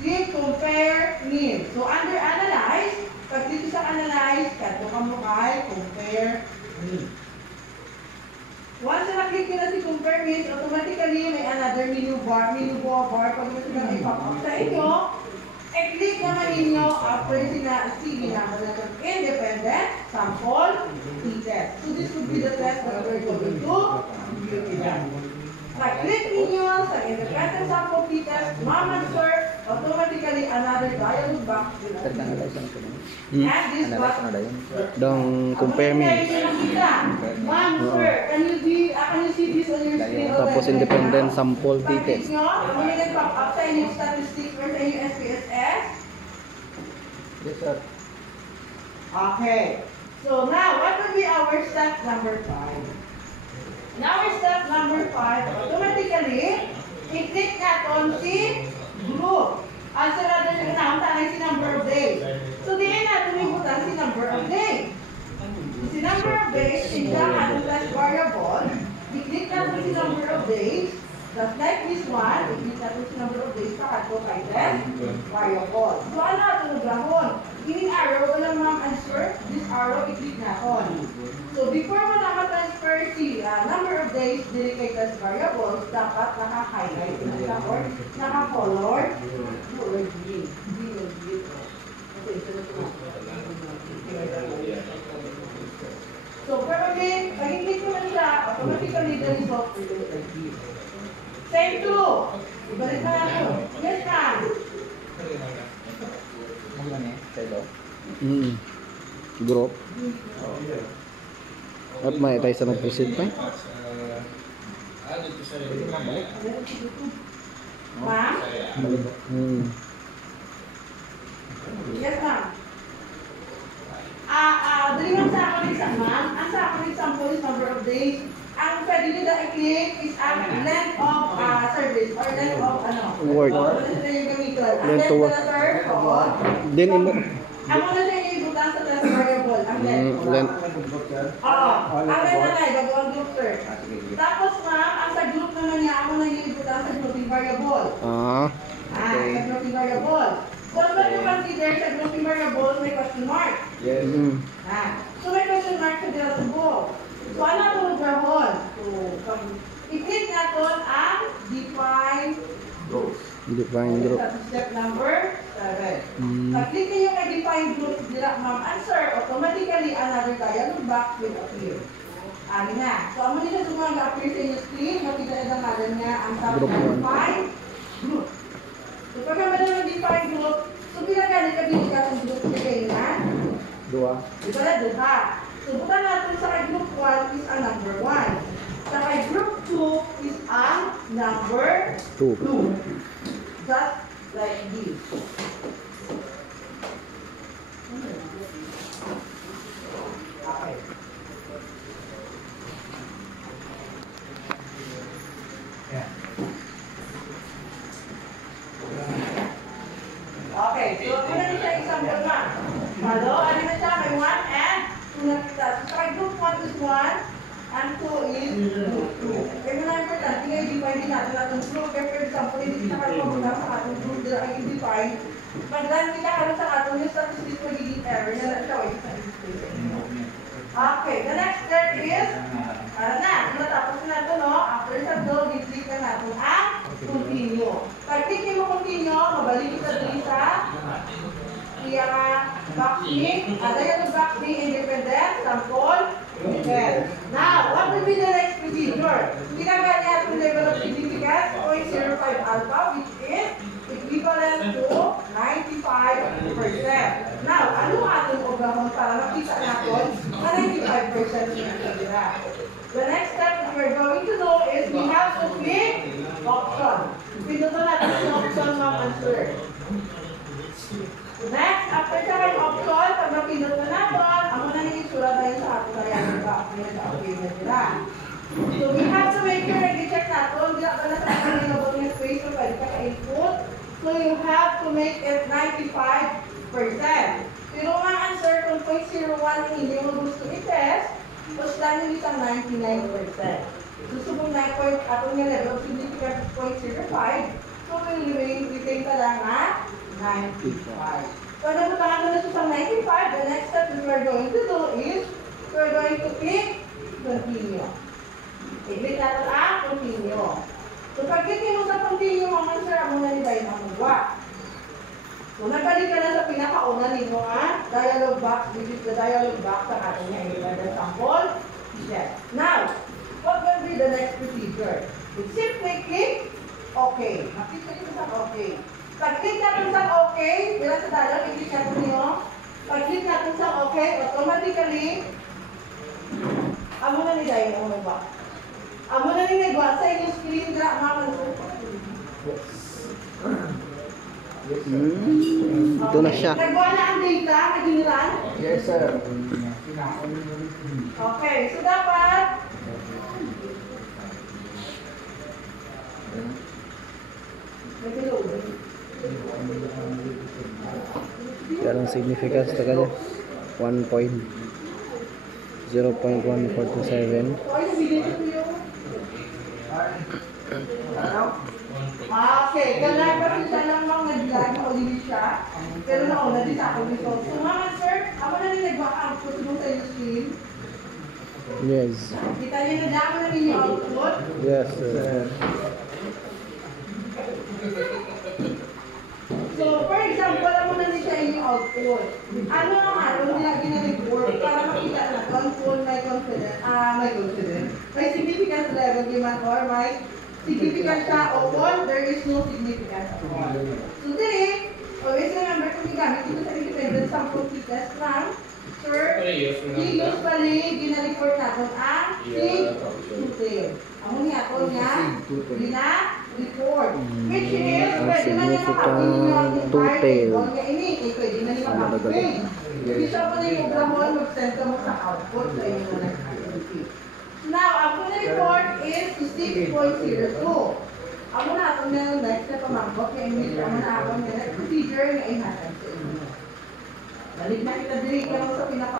Click compare mean. So under analyze, pag dito sa analyze, kato ka mo kay compare mean. Once na naklik nyo na si compare means, automatically may another menu bar, pag gusto na ipapap sa inyo, i-click naman ninyo after sige naman na itong independent sample t-test. So this would be the test that we're going to do. Pag-click ninyo sa independent sample t-test, ma'am-answer, automatically another dialog box will appear. And this was Dong compare me. Ma'am, sir, can you see this on your screen already? Tapos independent sample t-test. Pag-click nyo, ano na nag-pop-up sa inyong statistics or sa inyong SPSS? Yes, sir. Okay. So now, what will be our step number 5? Now, step number 5, automatically, i-click natin si group. Answer natin siya kanang si number of days. So, diyan natin ibutan si number of days. Si number of days, siya natin plus variable. I-click natin si number of days. Just like this one, i-click natin si number of days pa kato kay test variable. So, ano natin nagrahon? Ini arrow, walang ma'am answer. This arrow, i-click natin. So, before mo naka-transfer si number of days dili kay test variables, dapat naka-highlight na or naka-color or green. Green or green. So, probably, pag i-click mo na siya, automatically the result will be like this. Same to. Ibalik na ako. Yes, ma'am. Group. At may tayo sa nag-proceed pa? Ma'am? Yes, ma'am. Dali lang sa akin isang ma'am. Ang sa akin example is number of days. Ang pwede nyo na i-click is ang length of service or length of work. Ano na yung gamiton? Ang Length to length work. na serve ko. Then, Ang muna na yung ibutan sa test variable. Ang length. length. Oo. Ang length na tayo, gagawang group search. Tapos ma'am, ang sa group naman niya, ako na yung ibutan sa grouping variable. Sa grouping variable. So, ano ba yung consider sa grouping variable, may question mark? Yes. So, may question mark sa dila sa book. So, ano ito mag-rahon? So, i-click natin ang define groups. Define group. Step number 7. Pag-click niyo kay define groups, dila ma'am answer, automatically another dialog box will appear. Ano na? So, ano nila sa mga appear sa inyong screen, makita na naman niya ang sabi na define group. So, pag naman ng define group, so, pinagani ka din ka ng group sa kayo na? Dua. Diba na, duha. So, bukan natin sa kay group 1 is ang number 1. Sa kay group 2 is ang number 2. Just like this. Okay. Okay, so ano na siya example na? Hello, ano na siya? May 1 and 2 na kita. So sa group 1 is 1 and 2 is group 2. Kaya na important, i-define din natin atong group. Kaya for example, hindi kita kayo muna sa atong group na ay i-define. Pag-run kita kayo sa atong yung statistic magiging error na siya o okay, the next step is natapos na ito, no? After sa do, i-click na natin ang continue. Pag-click mo continue, mabalik kita dito sa backlinking, yung backlinking independent sample test. Now, what will be the next procedure? Ginagawa niya itong level of significance 0.05 alpha, which is equivalent to 95%. Now, ano ating programon para makita natin na 95% nila? The next step that we're going to do is we have to click option. Pinuto natin yung option ma'am answer. Next, after sa kayong option, pag napindot na natin, ang muna yung isura tayo sa ating kayang nila. So we have to make sure na i-check natin, hindi ka na sa available na space so pwede ka ka-input. So you have to make it 95%. Pero ang answer kung 0.01 hindi mo gusto i-test, tapos lang yung isang 99%. Gusto mong 9 point, atong yung level of significance 0.05, so will remain, retain ka lang at 95. So, nabutangan mo na siya sa 95. The next step that we're going to do is, we're going to click continue. I-click natin ang continue. So, pag-click mo sa continue, mga sir, ang muna ni Dine ang magawa. So, nagbalik ka na sa pinakauna ninyo ang dialog box. This is the dialog box sa ating na sample. Yes. Now, what will be the next procedure? You simply click OK. Makikita nyo sa OK. Pag-click natin sa OK, bilang sa dialog, i-click natin nyo. Pag-click natin sa OK, automatically, amo na ni Dine ang magawa. Amo na ni nagawa sa inyong screen na mga Ito na siya. Nagawa na ang data, nag-general? Yes, sir. Okay, so dapat Yan ang significance na kanya. 0.1427. Okay, kanay pa rin siya lang mga nag-lag na ulit siya. Pero nauna din sa akin result. So mga sir, ako na rin nag-back-output mo sa yung screen. Yes. Kita niyo na damo na rin yung output. Yes, sir. So, for example, ako na rin siya yung output. Ano nila ginareport para makita na kung may confidence, may significance level given or may significance siya o all, there is no significance at all. So, today, always remember kung gamit dito sa independent sample test lang, sir, usually, ginareport natin ang sig-to-tail. Ang niya ko niya, report. Which is, pwede na niya makapili ng two-tail. Ini, pwede na niya makapili. Isa po na yung gramon, mag-send ka mo sa output sa inyo na nag-activity. Now, ang report is 6.02. Ako na ako na next na pamangkot, yung English, ako na ako na next procedure na ihatag sa inyo. Balik na kita, dili ka lang sa pinaka